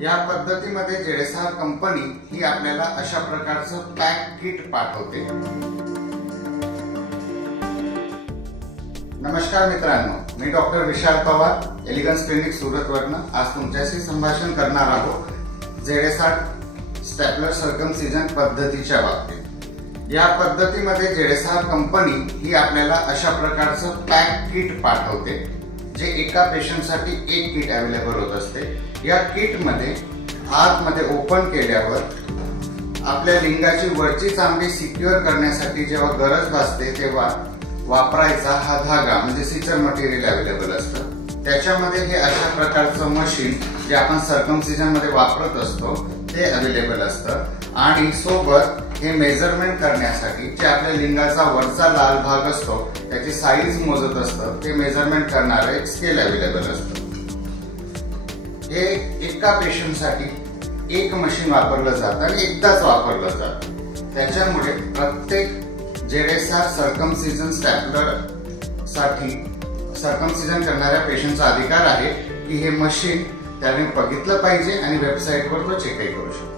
या पद्धतीमध्ये जेडेसार कंपनी ही आपल्याला अशा प्रकारचं पॅक किट पाठवते। नमस्कार मित्रांनो, मी डॉक्टर विशाल पवार, एलिगन्स क्लिनिक सुरतवरनं आज तुमच्याशी संभाषण करणार आहोत जेडेसार स्टॅपलर सर्कमसिजन पद्धतीच्या बाबतीत। या पद्धतीमध्ये जेडेसार कंपनी ही आपल्याला अशा प्रकारचं पॅक किट पाठवते, जे एका पेशंटसाठी एक किट अवेलेबल होत असते। या किट मध्ये आतमध्ये ओपन केल्यावर आपल्या लिंगाची वरची चामडी सिक्युअर करण्यासाठी जेव्हा गरज भासते तेव्हा वापरायचा हा धागा म्हणजे सिचर मटेरियल अवेलेबल असतं। त्याच्यामध्ये हे अशा प्रकारचं मशीन जे आपण सर्कमसिजन मध्ये वापरत असतो ते अवेलेबल असतं आणि सोबत हे मेजरमेंट करण्यासाठी जे आपल्या लिंगाचा वरचा लाल भाग असतो त्याची साईज मोजत असतं, ते मेजरमेंट करणारं एक स्केल अवेलेबल असतं। हे एका पेशंटसाठी एक मशीन वापरलं जातं आणि एकदाच वापरलं जातं। त्याच्यामुळे प्रत्येक जेडेसार सर्कमसिजन स्टॅपलर साठी सर्कमसिजन करणाऱ्या पेशंटचा अधिकार आहे की हे मशीन त्याने बघितलं पाहिजे आणि वेबसाईटवर तो चेकही करू शकतो।